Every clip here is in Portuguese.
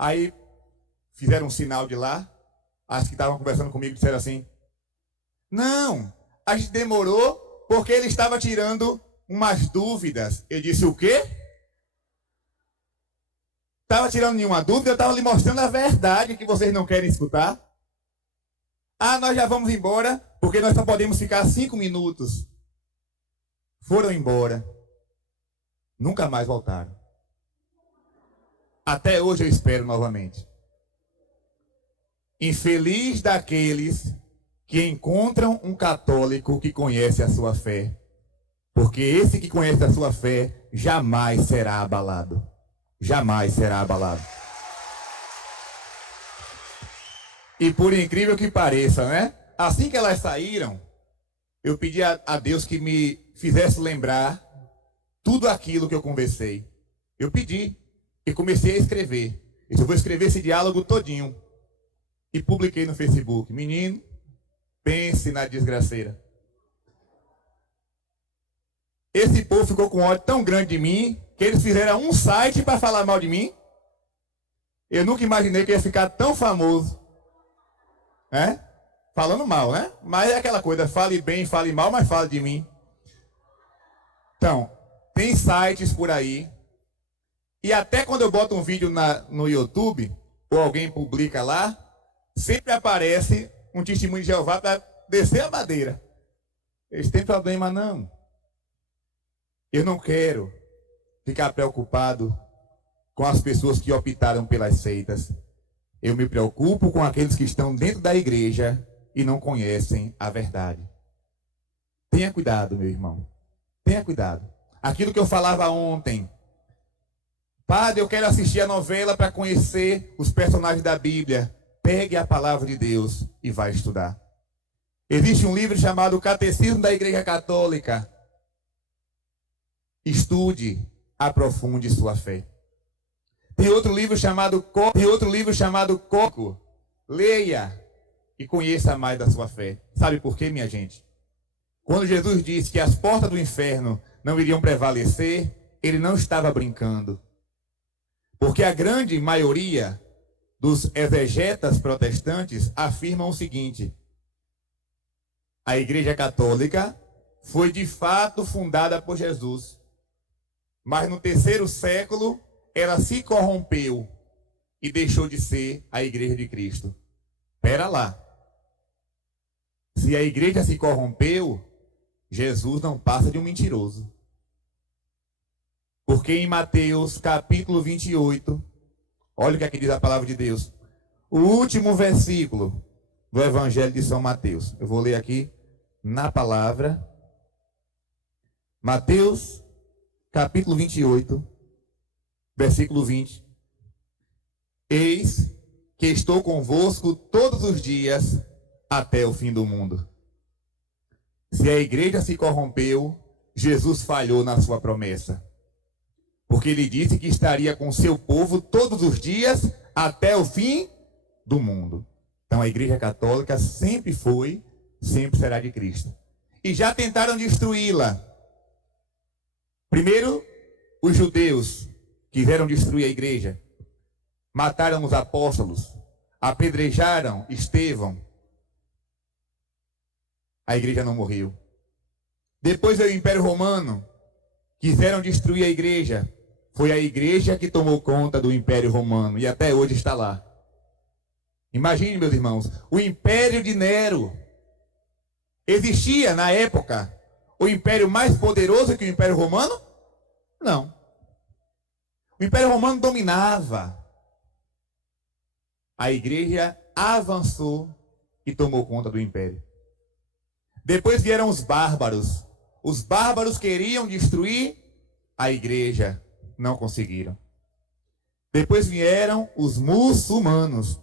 Aí fizeram um sinal de lá. As que estavam conversando comigo disseram assim: não, a gente demorou porque ele estava tirando umas dúvidas. Eu disse: o quê? Estava tirando nenhuma dúvida, eu estava lhe mostrando a verdade que vocês não querem escutar. Ah, nós já vamos embora, porque nós só podemos ficar 5 minutos. Foram embora. Nunca mais voltaram. Até hoje eu espero novamente. Infeliz daqueles que encontram um católico que conhece a sua fé. Porque esse que conhece a sua fé jamais será abalado. Jamais será abalado. E por incrível que pareça, né? Assim que elas saíram, eu pedi a Deus que me fizesse lembrar tudo aquilo que eu conversei. Eu pedi e comecei a escrever. Eu vou escrever esse diálogo todinho. E publiquei no Facebook. Menino, pense na desgraceira. Esse povo ficou com ódio tão grande de mim que eles fizeram um site para falar mal de mim. Eu nunca imaginei que ia ficar tão famoso. Né? Falando mal, né? Mas é aquela coisa, fale bem, fale mal, mas fale de mim. Então, tem sites por aí. E até quando eu boto um vídeo no YouTube, ou alguém publica lá, sempre aparece um testemunho de Jeová para descer a madeira. Eles têm problema não. Eu não quero ficar preocupado com as pessoas que optaram pelas seitas. Eu me preocupo com aqueles que estão dentro da igreja e não conhecem a verdade. Tenha cuidado, meu irmão. Tenha cuidado. Aquilo que eu falava ontem. Padre, eu quero assistir a novela para conhecer os personagens da Bíblia. Pegue a palavra de Deus e vai estudar. Existe um livro chamado Catecismo da Igreja Católica. Estude, aprofunde sua fé. Tem outro livro chamado Coco. Leia e conheça mais da sua fé. Sabe por quê, minha gente? Quando Jesus disse que as portas do inferno não iriam prevalecer, ele não estava brincando. Porque a grande maioria dos exegetas protestantes afirmam o seguinte: a Igreja Católica foi de fato fundada por Jesus, mas no 3º século ela se corrompeu e deixou de ser a Igreja de Cristo. Pera lá. Se a igreja se corrompeu, Jesus não passa de um mentiroso. Porque em Mateus capítulo 28, olha o que aqui diz a palavra de Deus. O último versículo do Evangelho de São Mateus. Eu vou ler aqui na palavra. Mateus capítulo 28, versículo 20. Eis que estou convosco todos os dias até o fim do mundo. Se a igreja se corrompeu, Jesus falhou na sua promessa. Porque ele disse que estaria com seu povo todos os dias até o fim do mundo. Então a Igreja Católica sempre foi, sempre será de Cristo. E já tentaram destruí-la. Primeiro, os judeus quiseram destruir a igreja. Mataram os apóstolos. Apedrejaram Estevão. A igreja não morreu. Depois veio o Império Romano. Quiseram destruir a igreja. Foi a igreja que tomou conta do Império Romano. E até hoje está lá. Imagine, meus irmãos, o Império de Nero. Existia, na época, o império mais poderoso que o Império Romano? Não. O Império Romano dominava. A igreja avançou e tomou conta do império. Depois vieram os bárbaros. Os bárbaros queriam destruir a igreja. Não conseguiram. Depois vieram os muçulmanos.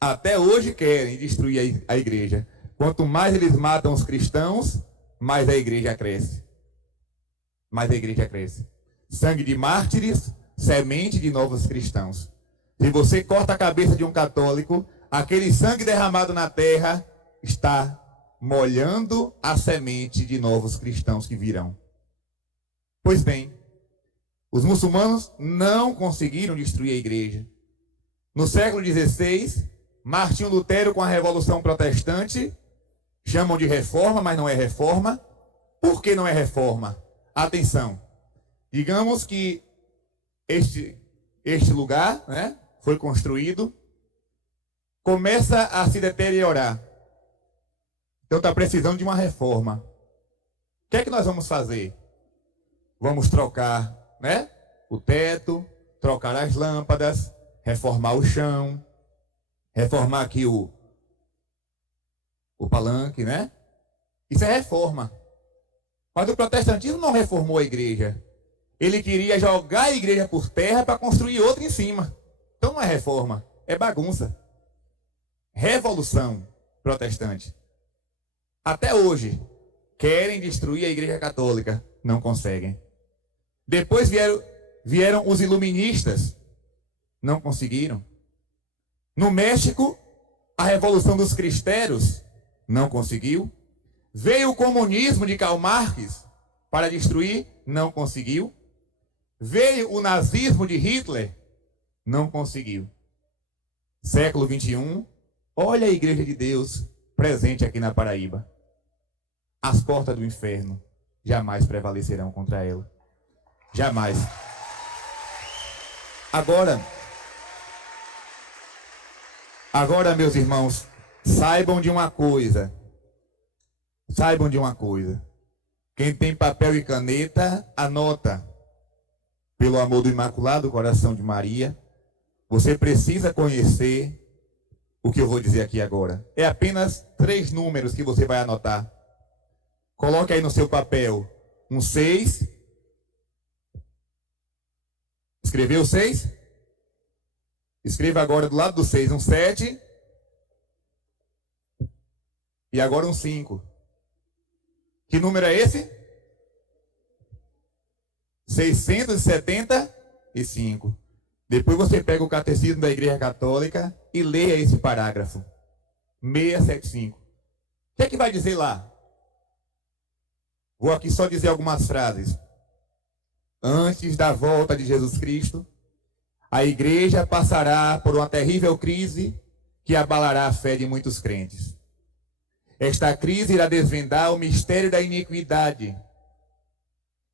Até hoje querem destruir a igreja. Quanto mais eles matam os cristãos, mais a igreja cresce. Mais a igreja cresce. Sangue de mártires, semente de novos cristãos. Se você corta a cabeça de um católico, aquele sangue derramado na terra está molhando a semente de novos cristãos que virão. Pois bem, os muçulmanos não conseguiram destruir a igreja. No século XVI, Martinho Lutero, com a Revolução Protestante, chamam de reforma, mas não é reforma. Por que não é reforma? Atenção, digamos que este lugar, né, foi construído, começa a se deteriorar. Então está precisando de uma reforma. O que é que nós vamos fazer? Vamos trocar, né, o teto, trocar as lâmpadas, reformar o chão, reformar aqui o palanque, né? Isso é reforma. Mas o protestantismo não reformou a igreja. Ele queria jogar a igreja por terra para construir outra em cima. Então não é reforma, é bagunça. Revolução protestante. Até hoje, querem destruir a igreja católica. Não conseguem. Depois vieram os iluministas. Não conseguiram. No México, a Revolução dos Cristãos não conseguiu. Veio o comunismo de Karl Marx para destruir, não conseguiu. Veio o nazismo de Hitler, não conseguiu. Século XXI, olha a Igreja de Deus presente aqui na Paraíba. As portas do inferno jamais prevalecerão contra ela. Jamais. Agora, meus irmãos, saibam de uma coisa. Saibam de uma coisa. Quem tem papel e caneta, anota. Pelo amor do Imaculado Coração de Maria, você precisa conhecer o que eu vou dizer aqui agora. É apenas 3 números que você vai anotar. Coloque aí no seu papel um 6. Escreveu 6? Escreva agora do lado do 6 um 7. E agora um 5. Que número é esse? 675. Depois você pega o Catecismo da Igreja Católica e leia esse parágrafo. 675. O que é que vai dizer lá? Vou aqui só dizer algumas frases. Antes da volta de Jesus Cristo, a igreja passará por uma terrível crise que abalará a fé de muitos crentes. Esta crise irá desvendar o mistério da iniquidade.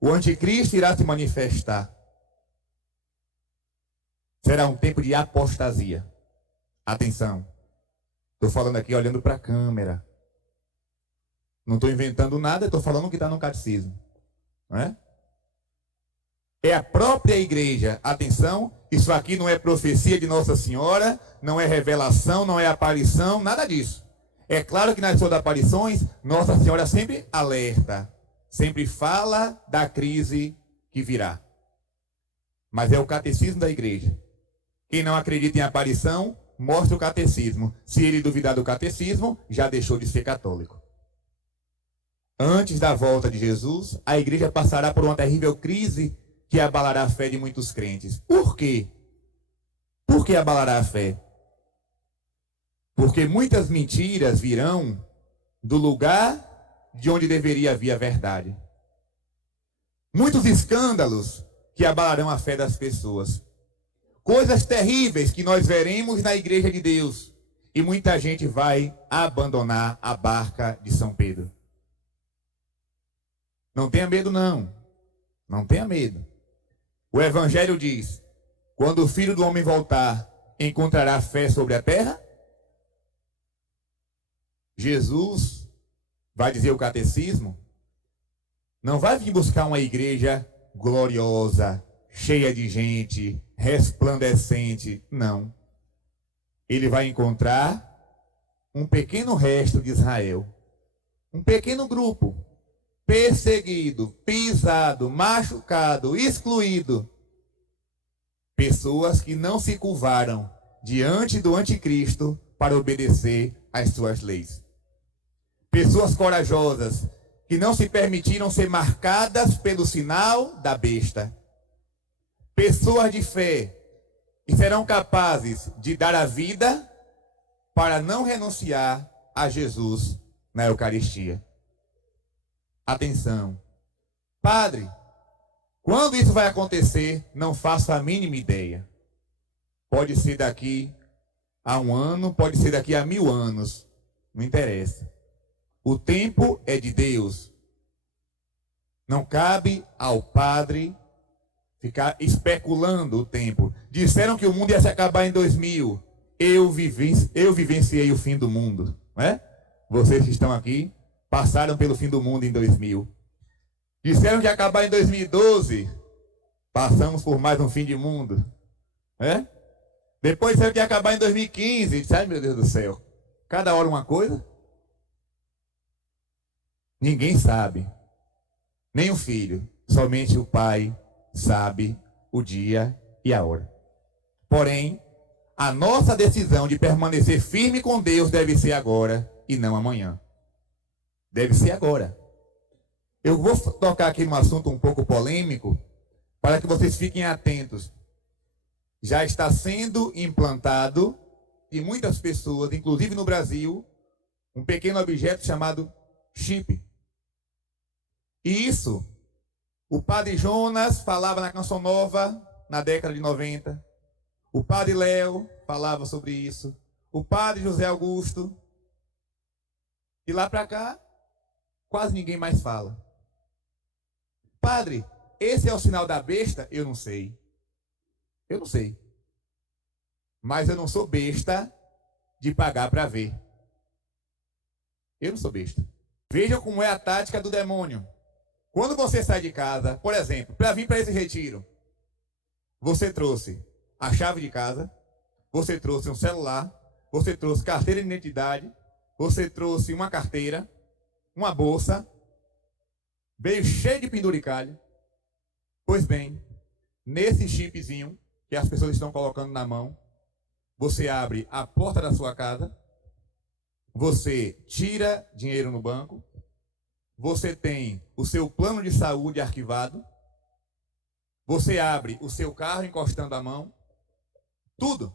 O anticristo irá se manifestar. Será um tempo de apostasia. Atenção. Estou falando aqui olhando para a câmera. Não estou inventando nada, estou falando o que está no catecismo. Não é? É a própria igreja. Atenção, isso aqui não é profecia de Nossa Senhora, não é revelação, não é aparição, nada disso. É claro que nas suas aparições, Nossa Senhora sempre alerta, sempre fala da crise que virá. Mas é o catecismo da igreja. Quem não acredita em aparição, mostra o catecismo. Se ele duvidar do catecismo, já deixou de ser católico. Antes da volta de Jesus, a igreja passará por uma terrível crise que abalará a fé de muitos crentes. Por quê? Por que abalará a fé? Porque muitas mentiras virão do lugar de onde deveria vir a verdade. Muitos escândalos que abalarão a fé das pessoas. Coisas terríveis que nós veremos na igreja de Deus. E muita gente vai abandonar a barca de São Pedro. Não tenha medo, não. Não tenha medo. O Evangelho diz, quando o Filho do Homem voltar, encontrará fé sobre a terra? Jesus, vai dizer o catecismo, não vai vir buscar uma igreja gloriosa, cheia de gente, resplandecente. Não. Ele vai encontrar um pequeno resto de Israel. Um pequeno grupo. Perseguido, pisado, machucado, excluído. Pessoas que não se curvaram diante do anticristo para obedecer às suas leis. Pessoas corajosas que não se permitiram ser marcadas pelo sinal da besta. Pessoas de fé que serão capazes de dar a vida para não renunciar a Jesus na Eucaristia. Atenção. Padre, quando isso vai acontecer, não faço a mínima ideia. Pode ser daqui a 1 ano, pode ser daqui a 1000 anos. Não interessa. O tempo é de Deus. Não cabe ao padre ficar especulando o tempo. Disseram que o mundo ia se acabar em 2000. Eu vivenciei o fim do mundo. Não é? Vocês que estão aqui passaram pelo fim do mundo em 2000. Disseram que ia acabar em 2012. Passamos por mais um fim de mundo. É? Depois disseram que ia acabar em 2015. Disse, ai meu Deus do céu. Cada hora uma coisa. Ninguém sabe. Nem o filho. Somente o pai sabe o dia e a hora. Porém, a nossa decisão de permanecer firme com Deus deve ser agora e não amanhã. Deve ser agora. Eu vou tocar aqui num assunto um pouco polêmico, para que vocês fiquem atentos. Já está sendo implantado em muitas pessoas, inclusive no Brasil, um pequeno objeto chamado chip. E isso, o padre Jonas falava na Canção Nova, na década de 90. O padre Léo falava sobre isso. O padre José Augusto. E lá para cá, quase ninguém mais fala. Padre, esse é o sinal da besta? Eu não sei. Eu não sei. Mas eu não sou besta de pagar para ver. Eu não sou besta. Veja como é a tática do demônio. Quando você sai de casa, por exemplo, para vir para esse retiro, você trouxe a chave de casa, você trouxe um celular, você trouxe carteira de identidade, você trouxe uma carteira, uma bolsa, veio cheio de penduricalho. Pois bem, nesse chipzinho que as pessoas estão colocando na mão, você abre a porta da sua casa, você tira dinheiro no banco, você tem o seu plano de saúde arquivado, você abre o seu carro encostando a mão, tudo.